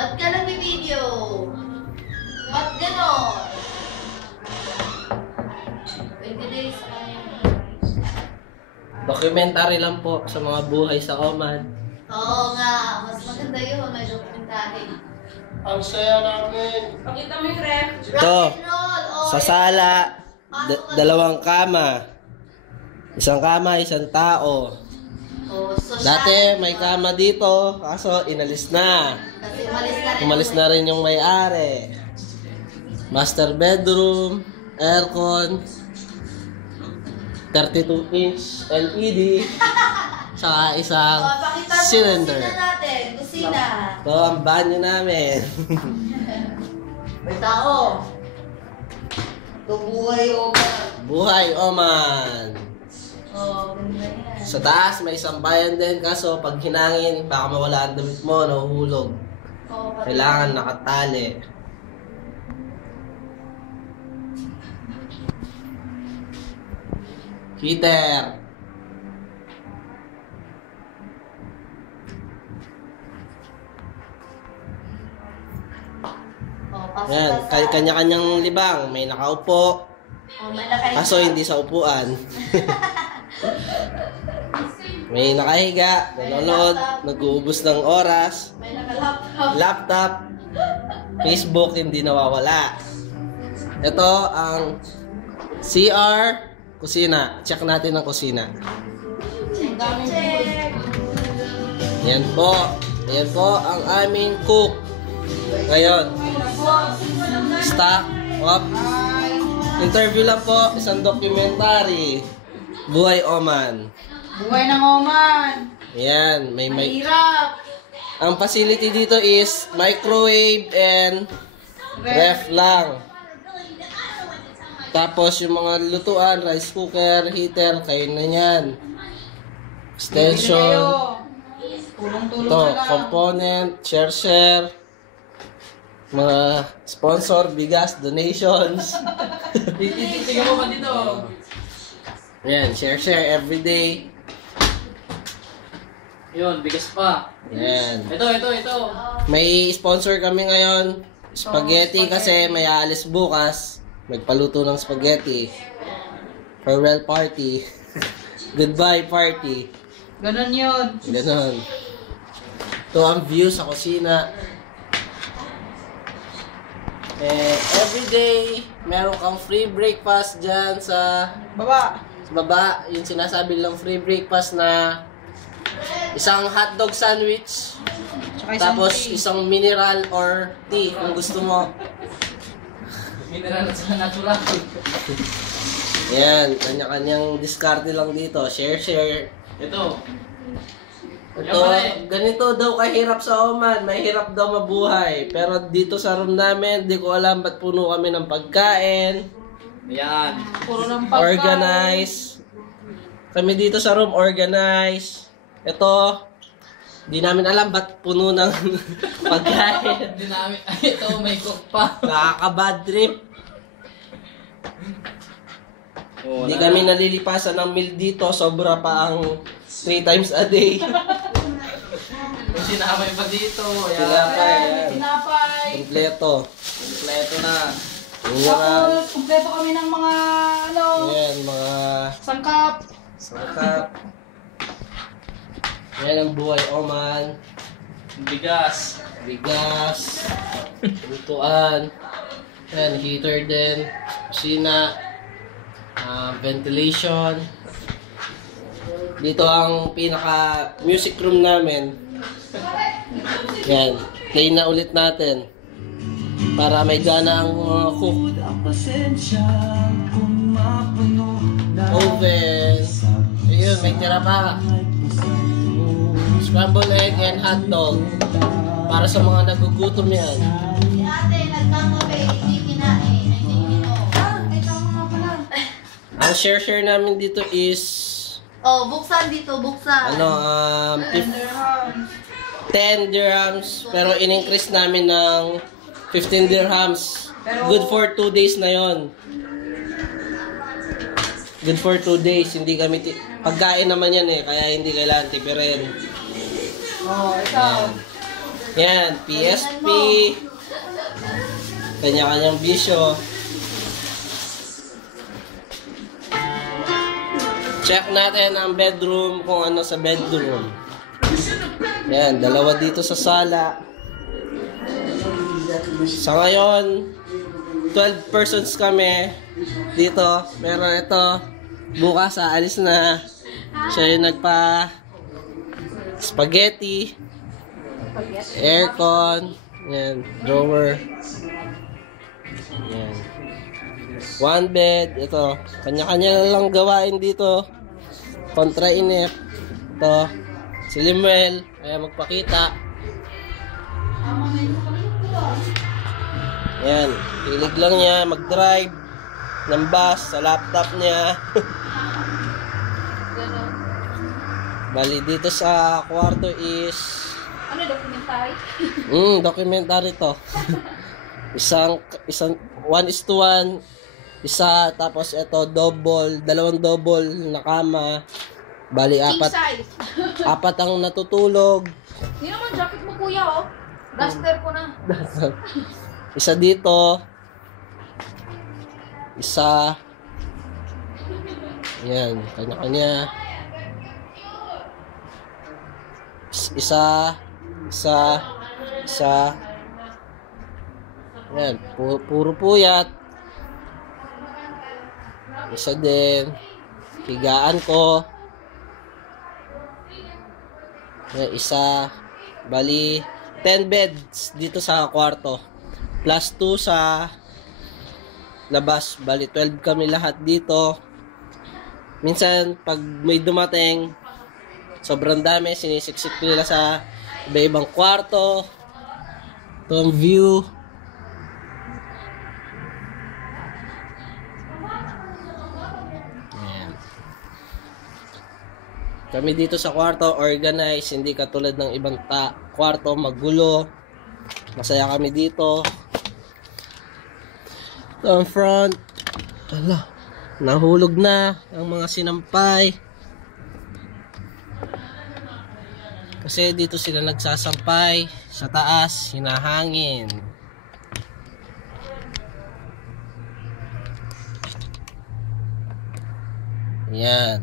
Ba't ka nag-video? Ba't ganon? 20 days na yun. Documentary lang po sa mga buhay sa Oman. Oo nga, mas maganda yun. May dokumentary. Ang saya namin. Pakita mo yung ref. Ito, Rock and roll! Oh, sa sala, dalawang kama. Isang kama, isang tao. Oh, social. Dati may kama dito, kaso inalis na. Kasi umalis na rin. Umalis na rin yung may-ari. Master bedroom, aircon, 32-inch LED, saka isang Oh, pakita mo cylinder. kusina natin. Kusina. Ito ang banyo namin. May tao. Ito buhay o ba? Buhay Oman. Oh, ganda yan. Sa taas may isang bayan din, kaso pag hinangin, baka mawala ang damit mo, nahuhulog. Oh, Kailangan nakatali. Heater. Oh, pasok Yan, ka sa- kanya-kanyang libang. May nakaupo, Oh, may nakahiga. kaso hindi sa upuan. May nakahiga, nanonood, nag-uubos ng oras. May nakalaptop. Laptop, Facebook, hindi nawawala. Ito ang CR, kusina. Check natin ang kusina. Check, check. Yan po. Yan po ang aming cook. Ngayon, stock up. Interview lang po, isang documentary. Buhay Oman. Buhay ng Oman. Yan, may Mahirap. ang facility dito is microwave and ref lang. Tapos yung mga lutuan, rice cooker, heater, kayo na yan. Extension, Tulong-tulong to, na lang. component, share, mga sponsor, bigas, donations. Titignan mo ba dito? Yan, share everyday. Yun, bigas pa. Yan. Ito. May sponsor kami ngayon. Spaghetti kasi may alis bukas. Magpaluto ng spaghetti. Farewell party. Goodbye party. Ganon yun. Ganon. Ito ang view sa kusina. Everyday, meron kang free breakfast dyan sa Baba. baba. Yung sinasabi lang free breakfast na isang hotdog sandwich. Tsaka isang Tapos tea. isang mineral or tea kung gusto mo. Mineral at saka natural. Yan, kanya-kanyang diskarte lang dito. Share. Ito. Ito, ganito daw kahirap sa Oman. Mahirap daw mabuhay. Pero dito sa room namin, di ko alam ba't puno kami ng pagkain. Yan. Puro ng pagkain. Organize. Kami dito sa room, organize. Ito, di namin alam ba't puno ng pagkain. Ito, may cook pa. Nakaka-bad trip. Oh, Hindi kami nalilipasan ng meal dito. Sobra pa ang 3 times a day. Sinamay pa dito. Ayan. Tinapay, yan. Tinapay. Kompleto. Kompleto na. Yan, Tapos, kumpleto kami ng mga, yan, mga sangkap. sangkap. Yan ang buhay Oman. Bigas. Bigas. Lutuan. Yan, heater din. Kusina. Ventilation. Dito ang pinaka music room namin. Yan. Play na ulit natin. Para may gana ang mga cook. Oven. Ayun, may tira pa. Scrambled egg and hot dog. Para sa mga nagugutom yan. Si ate, nagkakape, hindi kinain, hindi ininom. Ito nga pala. Ang share namin dito is Oh, buksan dito, buksan. 10 dirhams. Pero in-increase namin ng 15 dirhams. Good for 2 days na yon. Good for 2 days. Hindi kami pagkain naman yan eh. Kaya hindi kailangan tipirin. Oh, ito. Yan, PSP. Kanya-kanyang bisyo. Check natin ang bedroom, kung ano sa bedroom. Yan, dalawa dito sa sala. Sa ngayon, 12 persons kami dito. Meron ito. Bukas, aalis na. Siya yung nagpa spaghetti. Aircon. Yan, drawer. Yan. One bed. Ito. Kanya-kanya na lang gawain dito. Kontra inip. Ito. Si Limuel. Kaya magpakita. Yan. Hilig lang niya mag-drive ng bus sa laptop niya. Bali dito sa kwarto is Ano, documentary? documentary to. isang 1:1, isa, tapos ito dalawang double na kama. Bali King size. apat ang natutulog. Hindi naman jacket mo, kuya, oh. Duster ko na. Isa dito. Isa. Yan, kanya-kanya. Isa. Yan, puro puyat. Isa din. Higaan ko. Yan, isa. Bali, 10 beds dito sa kwarto. Plus 2 sa labas. Bali, 12 kami lahat dito. Minsan, pag may dumating, sobrang dami, sinisiksik nila sa iba-ibang kwarto. Ito ang view. Ayan. Kami dito sa kwarto, organized, hindi katulad ng ibang kwarto, magulo. Masaya kami dito. Ito ang front. Ala, nahulog na ang mga sinampay. Kasi dito sila nagsasampay sa taas, hinahangin. Yan.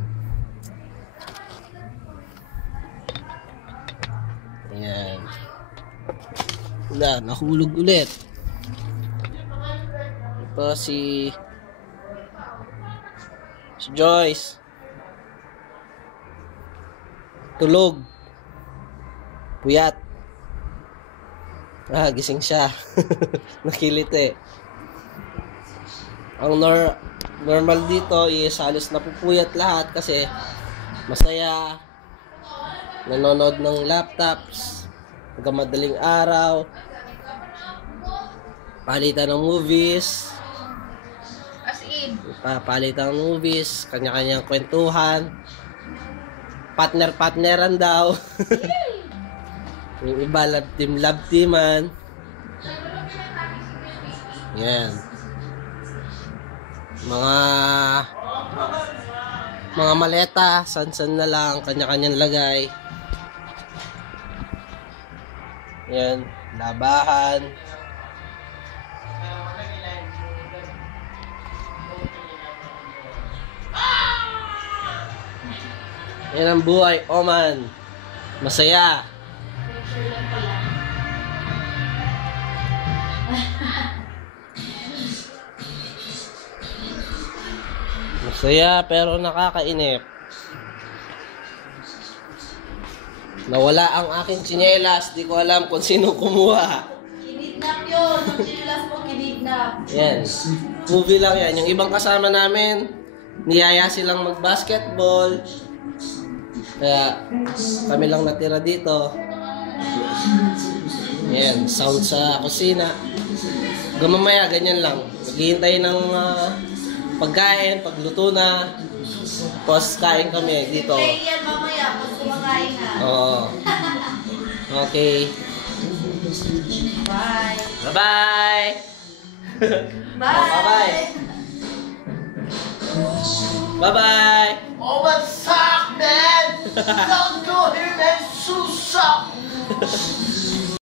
Yan. Wala, nahulog ulit. Ito si Joyce. Tulog. Puyat. Gising siya. Nakiliti. Ang normal dito is halos napupuyat lahat kasi masaya. Nanonood ng laptops. Madaling araw. Palitan ng movies. As in. Palitan ng movies. Kanya-kanyang kwentuhan. Partner-partneran daw. Yung iba love teaman. Yan. Mga maleta, san-san na lang, kanya-kanyang lagay. Yan, labahan. Yan ang buhay, Oman. Masaya. Masaya pero nakakainip. Nawala ang aking tsinelas. Di ko alam kung sino kumuha. Kinidnap yun. Ang chinelas mo, kinidnap. Yan. Movie lang yan. Yung ibang kasama namin, niyaya silang mag-basketball. Kaya kami lang natira dito. Yan. Sound sa kusina. Gamamaya, ganyan lang. Maghihintay ng pagkain, pagluto na. Tapos kain kami dito. Play yan mamaya pag kumakain na. Oo. Okay. Bye. Bye-bye! Bye. Bye-bye! Oh, what's up, man? Don't go here, man. So suck.